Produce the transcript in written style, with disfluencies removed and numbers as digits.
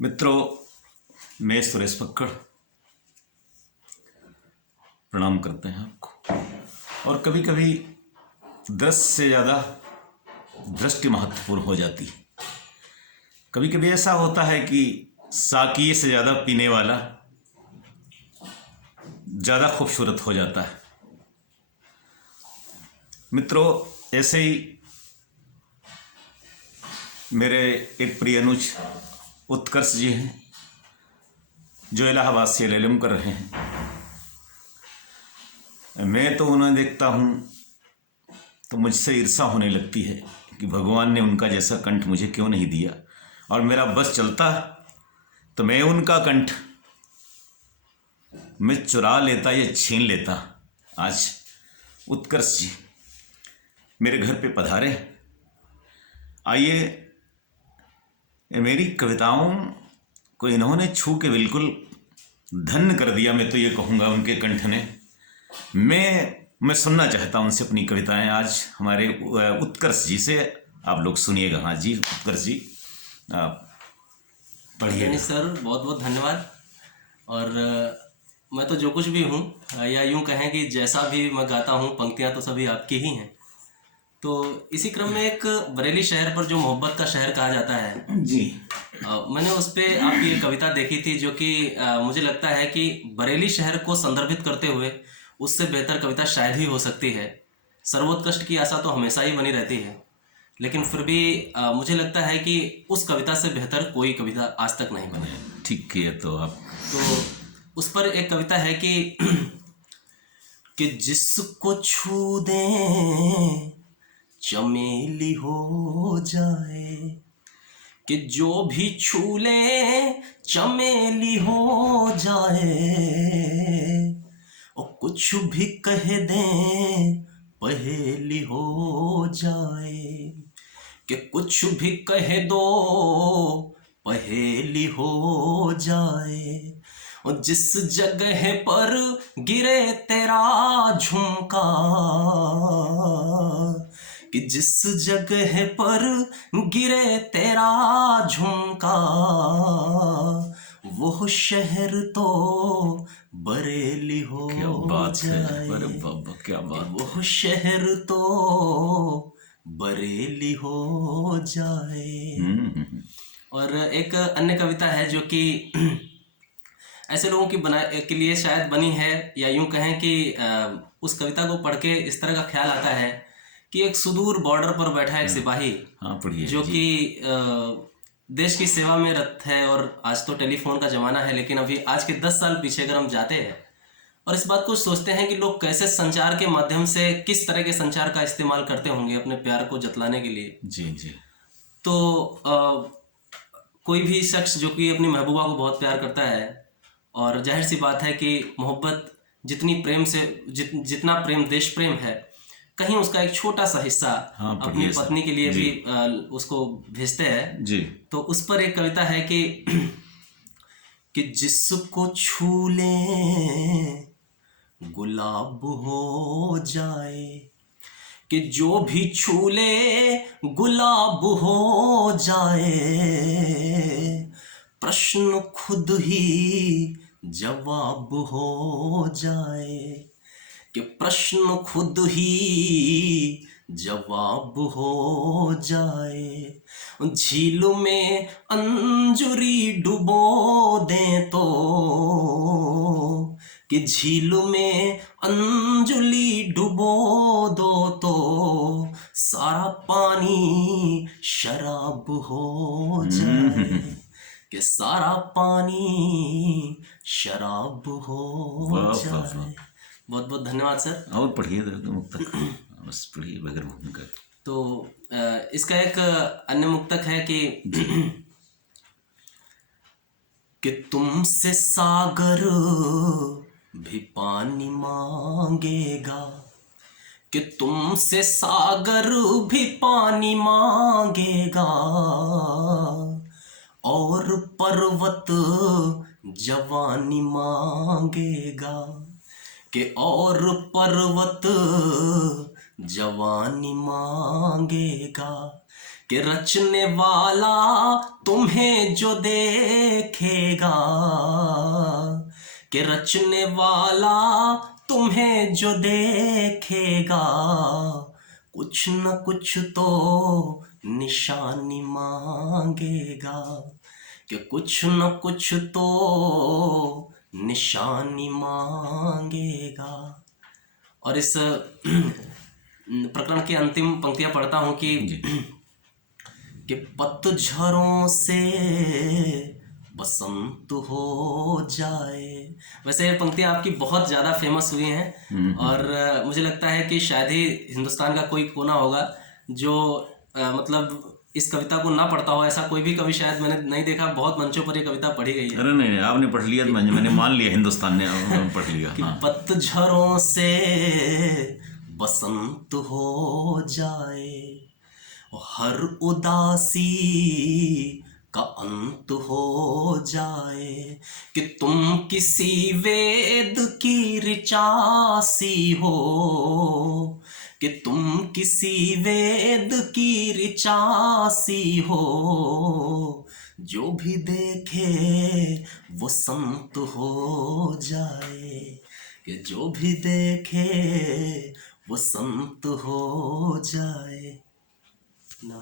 मित्रों, मैं सुरेश पक्कड़ प्रणाम करते हैं आपको। और कभी कभी दृश्य से ज़्यादा दृष्टि महत्वपूर्ण हो जाती है। कभी कभी ऐसा होता है कि साकिए से ज़्यादा पीने वाला ज़्यादा खूबसूरत हो जाता है। मित्रों, ऐसे ही मेरे एक प्रिय अनुज उत्कर्ष जी हैं जो इलाहाबाद से LLM कर रहे हैं। मैं तो उन्हें देखता हूँ तो मुझसे ईर्ष्या होने लगती है कि भगवान ने उनका जैसा कंठ मुझे क्यों नहीं दिया, और मेरा बस चलता तो मैं उनका कंठ मैं चुरा लेता या छीन लेता। आज उत्कर्ष जी मेरे घर पे पधारे। आइए, मेरी कविताओं को इन्होंने छू के बिल्कुल धन्य कर दिया, मैं तो ये कहूँगा उनके कंठ ने। मैं सुनना चाहता हूँ उनसे अपनी कविताएं। आज हमारे उत्कर्ष जी से आप लोग सुनिएगा। हाँ जी, उत्कर्ष जी आप पढ़िए। सर बहुत बहुत धन्यवाद। और मैं तो जो कुछ भी हूँ, या यूँ कहें कि जैसा भी मैं गाता हूँ, पंक्तियाँ तो सभी आपकी ही हैं। तो इसी क्रम में एक बरेली शहर पर जो मोहब्बत का शहर कहा जाता है जी, मैंने उस पर आपकी एक कविता देखी थी जो कि मुझे लगता है कि बरेली शहर को संदर्भित करते हुए उससे बेहतर कविता शायद ही हो सकती है। सर्वोत्कृष्ट की आशा तो हमेशा ही बनी रहती है, लेकिन फिर भी मुझे लगता है कि उस कविता से बेहतर कोई कविता आज तक नहीं बनी है। ठीक किए तो आप। तो उस पर एक कविता है कि जिसको छू दे चमेली हो जाए, कि जो भी छू ले चमेली हो जाए, और कुछ भी कह दे पहेली हो जाए, कि कुछ भी कह दो पहेली हो जाए। और जिस जगह पर गिरे तेरा झुमका, कि जिस जगह पर गिरे तेरा झुमका, वो शहर तो बरेली हो क्या बात है, जाए। अरे बाबा क्या बात। वो शहर तो बरेली हो जाए। और एक अन्य कविता है जो कि ऐसे लोगों की के लिए शायद बनी है, या यूं कहें कि उस कविता को पढ़ के इस तरह का ख्याल आता है कि एक सुदूर बॉर्डर पर बैठा एक सिपाही, हाँ पढ़िए जो जी। कि देश की सेवा में रत है। और आज तो टेलीफोन का ज़माना है, लेकिन अभी आज के 10 साल पीछे अगर हम जाते हैं और इस बात को सोचते हैं कि लोग कैसे संचार के माध्यम से, किस तरह के संचार का इस्तेमाल करते होंगे अपने प्यार को जतलाने के लिए। जी जी। तो कोई भी शख्स जो कि अपनी महबूबा को बहुत प्यार करता है, और जाहिर सी बात है कि मोहब्बत जितनी प्रेम से जितना प्रेम देश प्रेम है, कहीं उसका एक छोटा सा हिस्सा हाँ, अपनी पत्नी के लिए भी उसको भेजते हैं जी। तो उस पर एक कविता है कि जिसको छू ले गुलाब हो जाए, कि जो भी छू ले गुलाब हो जाए, प्रश्न खुद ही जवाब हो जाए, कि प्रश्न खुद ही जवाब हो जाए। झील में अंजुरी डुबो दें तो, कि झील में अंजुली डुबो दो तो सारा पानी शराब हो जाए, कि सारा पानी शराब हो जाए। बहुत बहुत धन्यवाद सर। और पढ़िए मुक्तक, बस पढ़िए बगैर भूमिका। तो इसका एक अन्य मुक्तक है कि तुमसे सागर भी पानी मांगेगा, कि तुमसे सागर भी पानी मांगेगा, और पर्वत जवानी मांगेगा, कि और पर्वत जवानी मांगेगा, कि रचने वाला तुम्हें जो देखेगा, कि रचने वाला तुम्हें जो देखेगा, कुछ न कुछ तो निशानी मांगेगा, कि कुछ न कुछ तो निशानी मांगेगा। और इस प्रकरण की अंतिम पंक्तियां पढ़ता हूं कि कि पतझड़ों से बसंत हो जाए। वैसे ये पंक्तियां आपकी बहुत ज़्यादा फेमस हुई हैं और मुझे लगता है कि शायद ही हिंदुस्तान का कोई कोना होगा जो मतलब इस कविता को ना पढ़ता हो। ऐसा कोई भी कवि शायद मैंने नहीं देखा। बहुत मंचों पर ये कविता पढ़ी गई है। अरे नहीं, आपने पढ़ लिया तो मैंने मान लिया, हिंदुस्तान ने पढ़ लिया। कि पतझड़ों से बसंत हो जाए, हर उदासी का अंत हो जाए, कि तुम किसी वेद की ऋचासी हो, कि तुम किसी वेद की ऋचासी हो, जो भी देखे वो संत हो जाए, कि जो भी देखे वो संत हो जाए ना।